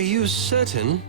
Are you certain?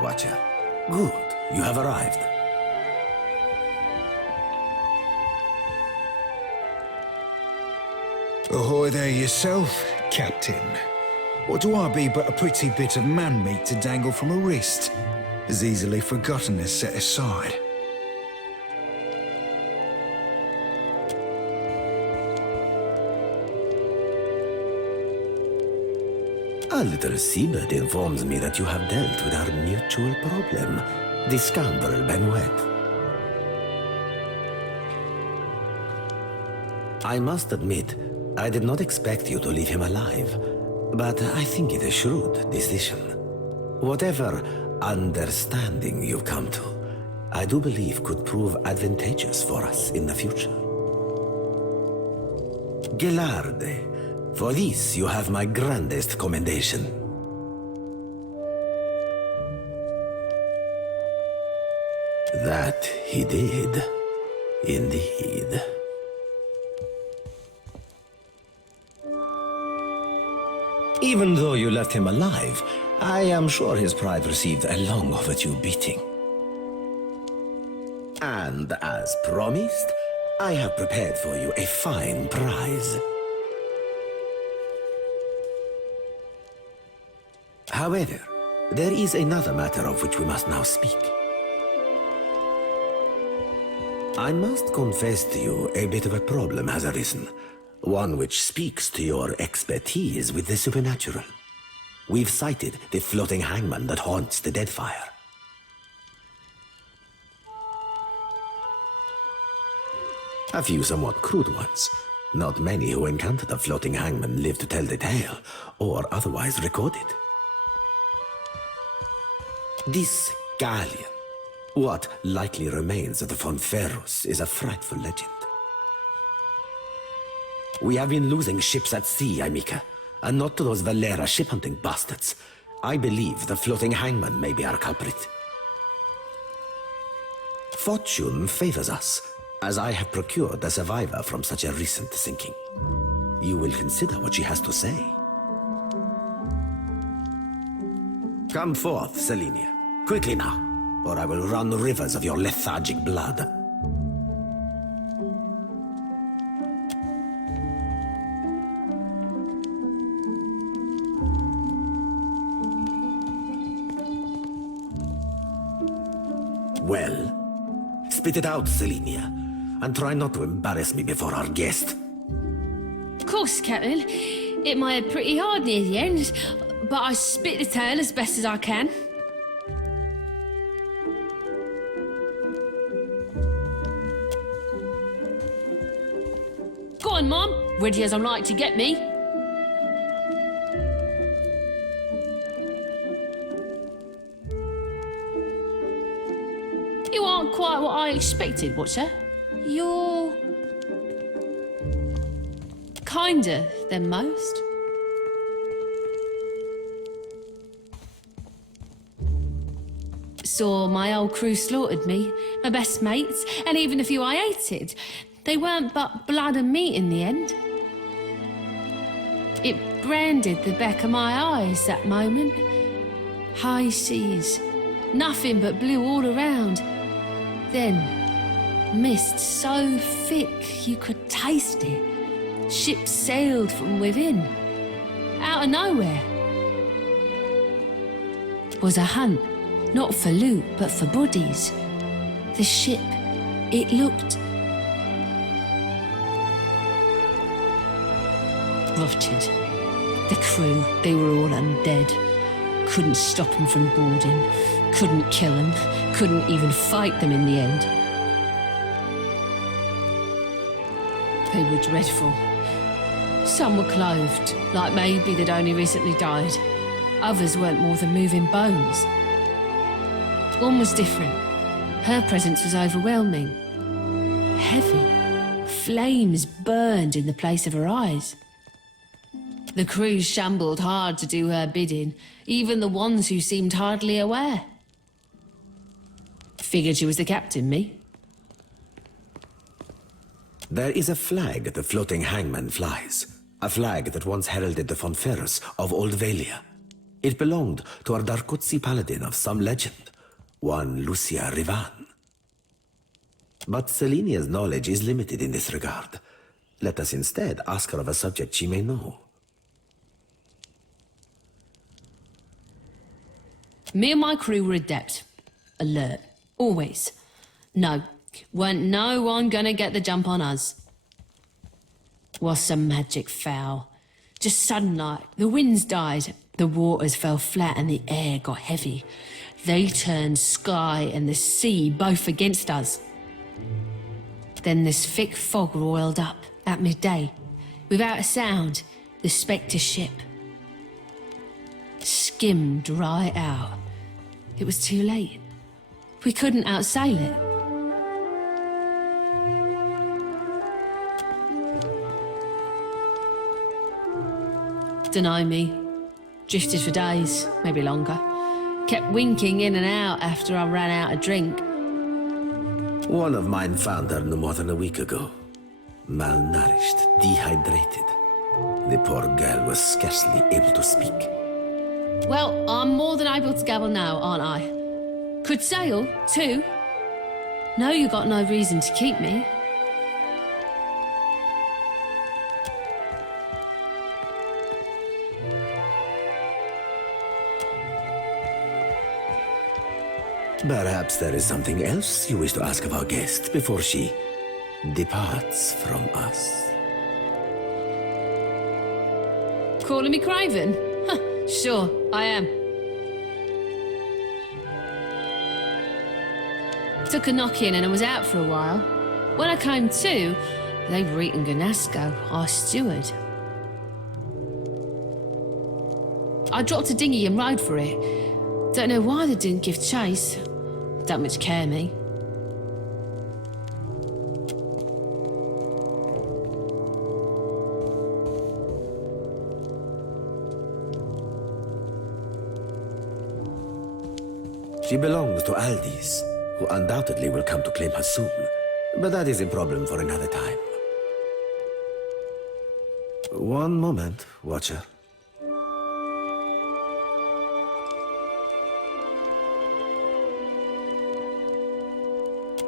Watcher. Good. You have arrived. Ahoy there yourself, Captain. What do I be but a pretty bit of man-meat to dangle from a wrist? As easily forgotten as set aside. A little seabird informs me that you have dealt with our mutual problem, the scoundrel Benoit. I must admit, I did not expect you to leave him alive, but I think it a shrewd decision. Whatever understanding you come to, I do believe could prove advantageous for us in the future. Gelarde. For this, you have my grandest commendation. That he did, indeed. Even though you left him alive, I am sure his pride received a long overdue beating. And as promised, I have prepared for you a fine prize. However, there is another matter of which we must now speak. I must confess to you a bit of a problem has arisen, one which speaks to your expertise with the supernatural. We've sighted the floating hangman that haunts the Deadfire. A few somewhat crude ones. Not many who encountered the floating hangman live to tell the tale, or otherwise record it. This galleon, what likely remains of the Von Ferrus, is a frightful legend. We have been losing ships at sea, Amica, and not to those Valera ship-hunting bastards. I believe the floating hangman may be our culprit. Fortune favors us, as I have procured a survivor from such a recent sinking. You will consider what she has to say. Come forth, Selinia. Quickly now, or I will run rivers of your lethargic blood. Well, spit it out, Selinia, and try not to embarrass me before our guest. Of course, Captain. It might be pretty hard near the end, but I spit the tale as best as I can. Go on, Mom. Ready as I'm like to get me. You aren't quite what I expected, Watcher. You're kinder than most. Saw my old crew slaughtered me, my best mates, and even a few I hated. They weren't but blood and meat in the end. It branded the back of my eyes, that moment. High seas, nothing but blue all around. Then, mist so thick you could taste it. Ships sailed from within, out of nowhere. Was a hunt, not for loot, but for bodies. The ship, it looked rotted. The crew, they were all undead. Couldn't stop them from boarding, couldn't kill them, couldn't even fight them in the end. They were dreadful. Some were clothed, like maybe they'd only recently died. Others weren't more than moving bones. One was different. Her presence was overwhelming. Heavy. Flames burned in the place of her eyes. The crew shambled hard to do her bidding, even the ones who seemed hardly aware. Figured she was the captain, me. There is a flag the Floating Hangman flies. A flag that once heralded the Fonferus of Old Valia. It belonged to a Darkotsi Paladin of some legend, one Lucia Rivan. But Selinia's knowledge is limited in this regard. Let us instead ask her of a subject she may know. Me and my crew were adept. Alert. Always. No. Weren't no one gonna get the jump on us. Was some magic foul. Just sudden like, the winds died, the waters fell flat and the air got heavy. They turned sky and the sea both against us. Then this thick fog roiled up at midday. Without a sound, the Spectre ship skimmed right out. It was too late. We couldn't outsail it. Deny me. Drifted for days, maybe longer. Kept winking in and out after I ran out of drink. One of mine found her no more than a week ago. Malnourished, dehydrated. The poor girl was scarcely able to speak. Well, I'm more than able to gabble now, aren't I? Could sail, too. No, you got no reason to keep me. Perhaps there is something else you wish to ask of our guest before she departs from us. Calling me craven? Huh, sure, I am. Took a knock-in and I was out for a while. When I came to, they were eating Ganasco, our steward. I dropped a dinghy and rode for it. Don't know why they didn't give chase. Don't much care, me. She belongs to Aldis, who undoubtedly will come to claim her soon. But that is a problem for another time. One moment, Watcher.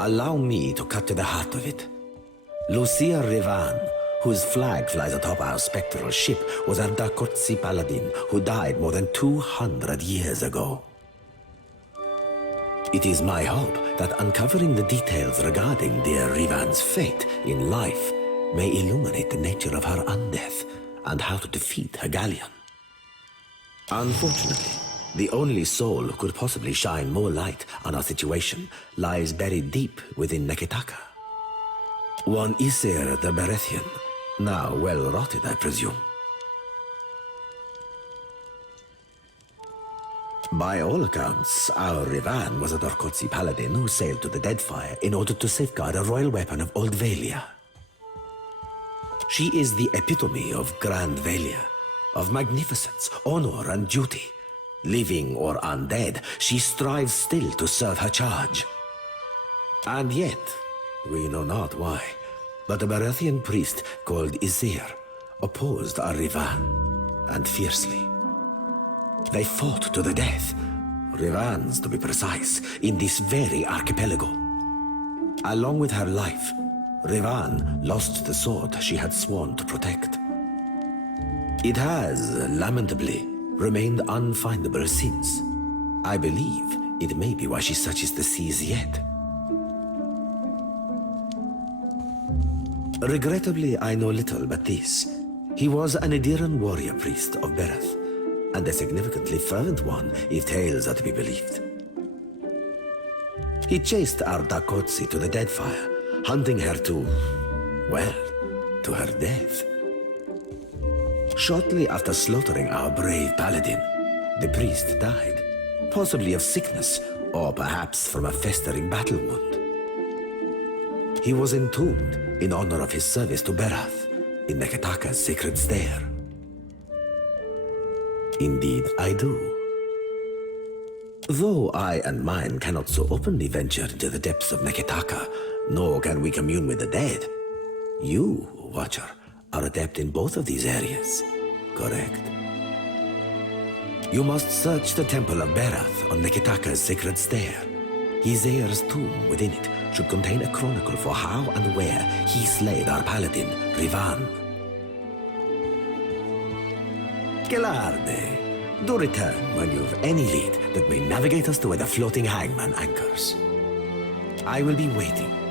Allow me to cut to the heart of it. Lucia Rivan, whose flag flies atop our spectral ship, was a Darkotsi Paladin who died more than 200 years ago. It is my hope that uncovering the details regarding dear Rivan's fate in life may illuminate the nature of her undeath and how to defeat her galleon. Unfortunately, the only soul who could possibly shine more light on our situation lies buried deep within Neketaka. One Yseyr the Berathian, now well rotted, I presume. By all accounts, our Rivan was a Darkotsi Paladin who sailed to the Deadfire in order to safeguard a royal weapon of Old Valia. She is the epitome of Grand Valia, of magnificence, honor, and duty. Living or undead, she strives still to serve her charge. And yet, we know not why, but a Berathian priest called Yseyr opposed our Rivan, and fiercely. They fought to the death, Rivans to be precise, in this very archipelago. Along with her life, Rivan lost the sword she had sworn to protect. It has, lamentably, remained unfindable since. I believe it may be why she searches the seas yet. Regrettably, I know little but this. He was an Ediran warrior priest of Berath, and a significantly fervent one, if tales are to be believed. He chased our Darkotsi to the Deadfire, hunting her to, well, to her death. Shortly after slaughtering our brave Paladin, the priest died, possibly of sickness, or perhaps from a festering battle wound. He was entombed in honor of his service to Berath in Neketaka's sacred stair. Indeed, I do. Though I and mine cannot so openly venture into the depths of Neketaka, nor can we commune with the dead, you, Watcher, are adept in both of these areas, correct? You must search the Temple of Berath on Neketaka's sacred stair. Yseyr's tomb within it should contain a chronicle for how and where he slayed our Paladin, Rivan. Gelarde, do return when you've any lead that may navigate us to where the Floating Hangman anchors. I will be waiting.